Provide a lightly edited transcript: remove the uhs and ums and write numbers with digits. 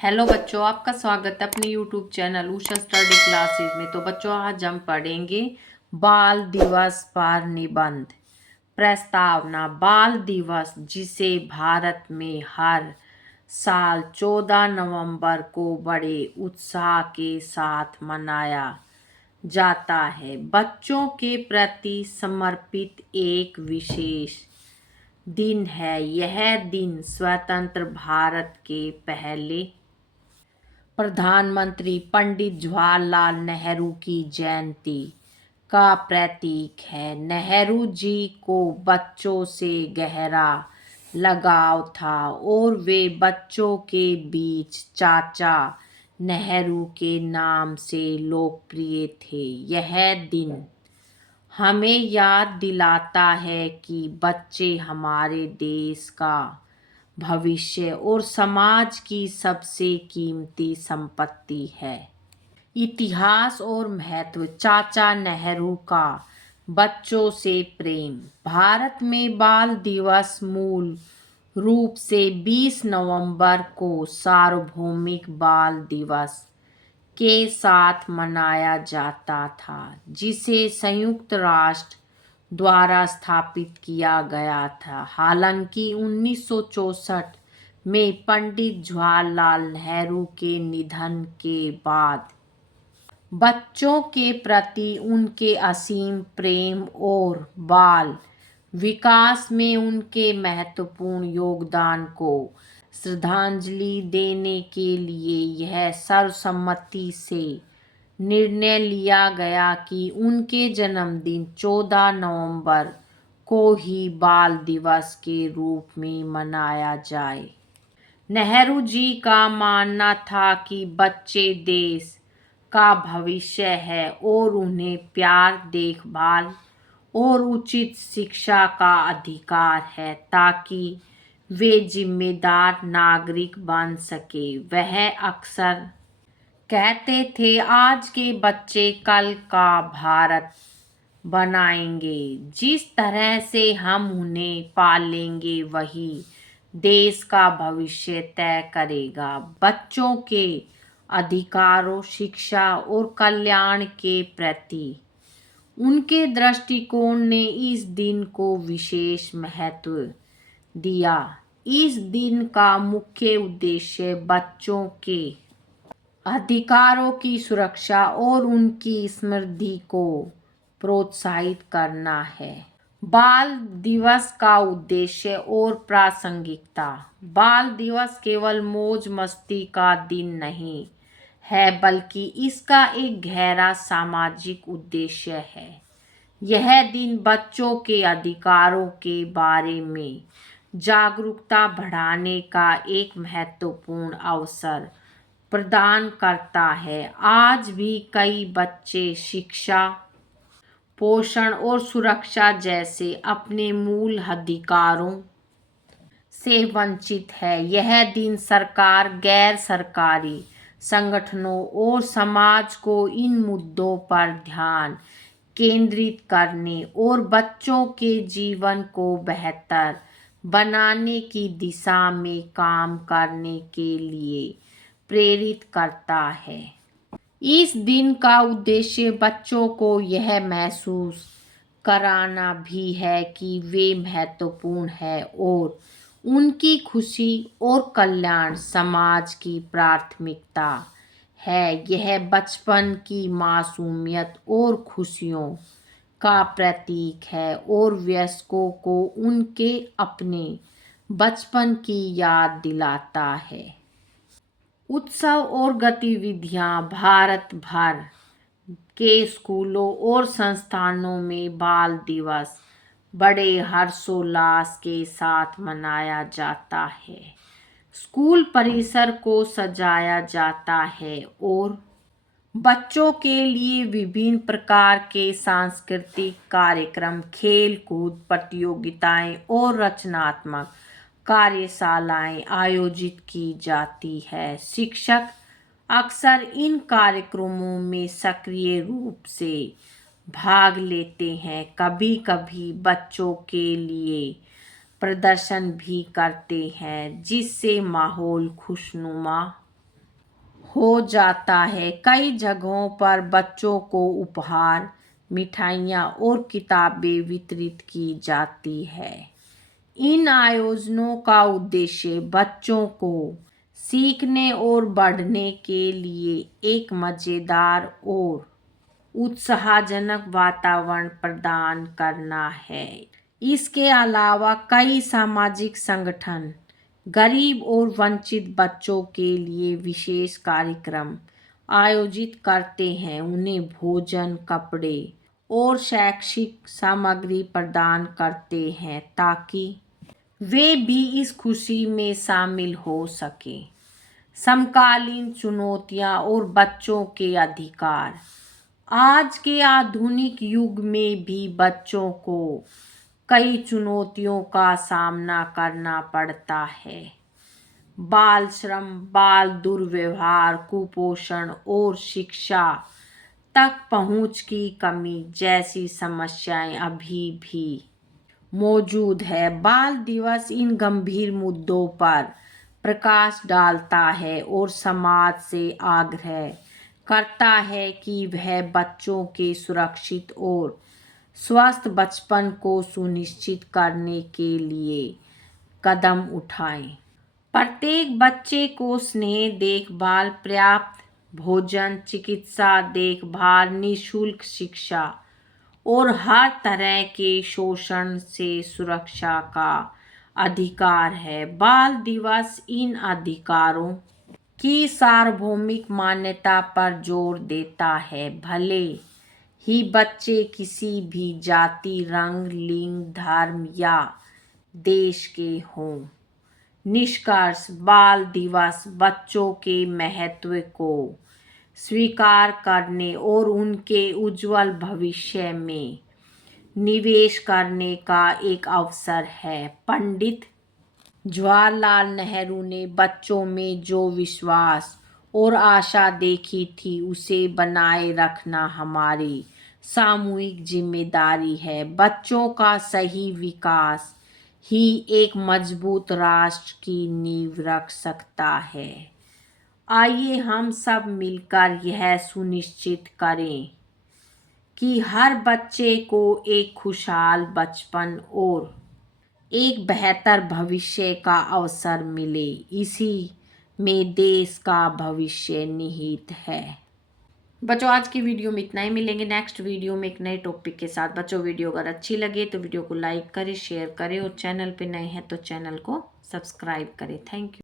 Hello बच्चों, आपका स्वागत है अपने YouTube channel Usha study classes में। तो बच्चों, आज हम पढ़ेंगे बाल दिवस पर निबंध। प्रस्तावना। बाल दिवस, जिसे भारत में हर साल 14 नवंबर को बड़े उत्साह के साथ मनाया जाता है, बच्चों के प्रति समर्पित एक विशेष दिन है। यह दिन स्वतंत्र भारत के पहले प्रधानमंत्री पंडित जवाहरलाल नेहरू की जयंती का प्रतीक है। नेहरू जी को बच्चों से गहरा लगाव था और वे बच्चों के बीच चाचा नेहरू के नाम से लोकप्रिय थे। यह दिन हमें याद दिलाता है कि बच्चे हमारे देश का भविष्य और समाज की सबसे कीमती संपत्ति है। इतिहास और महत्व। चाचा नेहरू का बच्चों से प्रेम। भारत में बाल दिवस मूल रूप से 20 नवंबर को सार्वभौमिक बाल दिवस के साथ मनाया जाता था, जिसे संयुक्त राष्ट्र द्वारा स्थापित किया गया था। हालांकि 1964 में पंडित जवाहरलाल नेहरू के निधन के बाद बच्चों के प्रति उनके असीम प्रेम और बाल विकास में उनके महत्वपूर्ण योगदान को श्रद्धांजलि देने के लिए यह सर्वसम्मति से निर्णय लिया गया कि उनके जन्मदिन 14 नवंबर को ही बाल दिवस के रूप में मनाया जाए। नेहरू जी का मानना था कि बच्चे देश का भविष्य है और उन्हें प्यार, देखभाल और उचित शिक्षा का अधिकार है ताकि वे जिम्मेदार नागरिक बन सके। वह अक्सर कहते थे, आज के बच्चे कल का भारत बनाएंगे। जिस तरह से हम उन्हें पालेंगे वही देश का भविष्य तय करेगा। बच्चों के अधिकारों, शिक्षा और कल्याण के प्रति उनके दृष्टिकोण ने इस दिन को विशेष महत्व दिया। इस दिन का मुख्य उद्देश्य बच्चों के अधिकारों की सुरक्षा और उनकी समृद्धि को प्रोत्साहित करना है। बाल दिवस का उद्देश्य और प्रासंगिकता। बाल दिवस केवल मौज मस्ती का दिन नहीं है, बल्कि इसका एक गहरा सामाजिक उद्देश्य है। यह दिन बच्चों के अधिकारों के बारे में जागरूकता बढ़ाने का एक महत्वपूर्ण अवसर प्रदान करता है। आज भी कई बच्चे शिक्षा, पोषण और सुरक्षा जैसे अपने मूल अधिकारों से वंचित है। यह दिन सरकार, गैर सरकारी संगठनों और समाज को इन मुद्दों पर ध्यान केंद्रित करने और बच्चों के जीवन को बेहतर बनाने की दिशा में काम करने के लिए प्रेरित करता है। इस दिन का उद्देश्य बच्चों को यह महसूस कराना भी है कि वे महत्वपूर्ण हैं और उनकी खुशी और कल्याण समाज की प्राथमिकता है। यह बचपन की मासूमियत और खुशियों का प्रतीक है और वयस्कों को उनके अपने बचपन की याद दिलाता है। उत्सव और गतिविधियां। भारत भर के स्कूलों और संस्थानों में बाल दिवस बड़े हर्षोल्लास के साथ मनाया जाता है। स्कूल परिसर को सजाया जाता है और बच्चों के लिए विभिन्न प्रकार के सांस्कृतिक कार्यक्रम, खेल कूद प्रतियोगिताएं और रचनात्मक कार्यशालाएं आयोजित की जाती है। शिक्षक अक्सर इन कार्यक्रमों में सक्रिय रूप से भाग लेते हैं, कभी कभी बच्चों के लिए प्रदर्शन भी करते हैं, जिससे माहौल खुशनुमा हो जाता है। कई जगहों पर बच्चों को उपहार, मिठाइयाँ और किताबें वितरित की जाती है। इन आयोजनों का उद्देश्य बच्चों को सीखने और बढ़ने के लिए एक मज़ेदार और उत्साहजनक वातावरण प्रदान करना है। इसके अलावा कई सामाजिक संगठन गरीब और वंचित बच्चों के लिए विशेष कार्यक्रम आयोजित करते हैं। उन्हें भोजन, कपड़े और शैक्षिक सामग्री प्रदान करते हैं ताकि वे भी इस खुशी में शामिल हो सकें। समकालीन चुनौतियां और बच्चों के अधिकार। आज के आधुनिक युग में भी बच्चों को कई चुनौतियों का सामना करना पड़ता है। बाल श्रम, बाल दुर्व्यवहार, कुपोषण और शिक्षा तक पहुंच की कमी जैसी समस्याएं अभी भी मौजूद है। बाल दिवस इन गंभीर मुद्दों पर प्रकाश डालता है और समाज से आग्रह करता है कि वह बच्चों के सुरक्षित और स्वस्थ बचपन को सुनिश्चित करने के लिए कदम उठाएं। प्रत्येक बच्चे को स्नेह, देखभाल, पर्याप्त भोजन, चिकित्सा देखभाल, निःशुल्क शिक्षा और हर तरह के शोषण से सुरक्षा का अधिकार है। बाल दिवस इन अधिकारों की सार्वभौमिक मान्यता पर जोर देता है, भले ही बच्चे किसी भी जाति, रंग, लिंग, धर्म या देश के हों। निष्कर्ष, बाल दिवस बच्चों के महत्व को स्वीकार करने और उनके उज्जवल भविष्य में निवेश करने का एक अवसर है। पंडित जवाहरलाल नेहरू ने बच्चों में जो विश्वास और आशा देखी थी, उसे बनाए रखना हमारी सामूहिक जिम्मेदारी है। बच्चों का सही विकास ही एक मजबूत राष्ट्र की नींव रख सकता है। आइए हम सब मिलकर यह सुनिश्चित करें कि हर बच्चे को एक खुशहाल बचपन और एक बेहतर भविष्य का अवसर मिले। इसी में देश का भविष्य निहित है। बच्चों, आज की वीडियो में इतना ही। मिलेंगे नेक्स्ट वीडियो में एक नए टॉपिक के साथ। बच्चों, वीडियो अगर अच्छी लगे तो वीडियो को लाइक करें, शेयर करें और चैनल पे नए हैं तो चैनल को सब्सक्राइब करें। Thank you.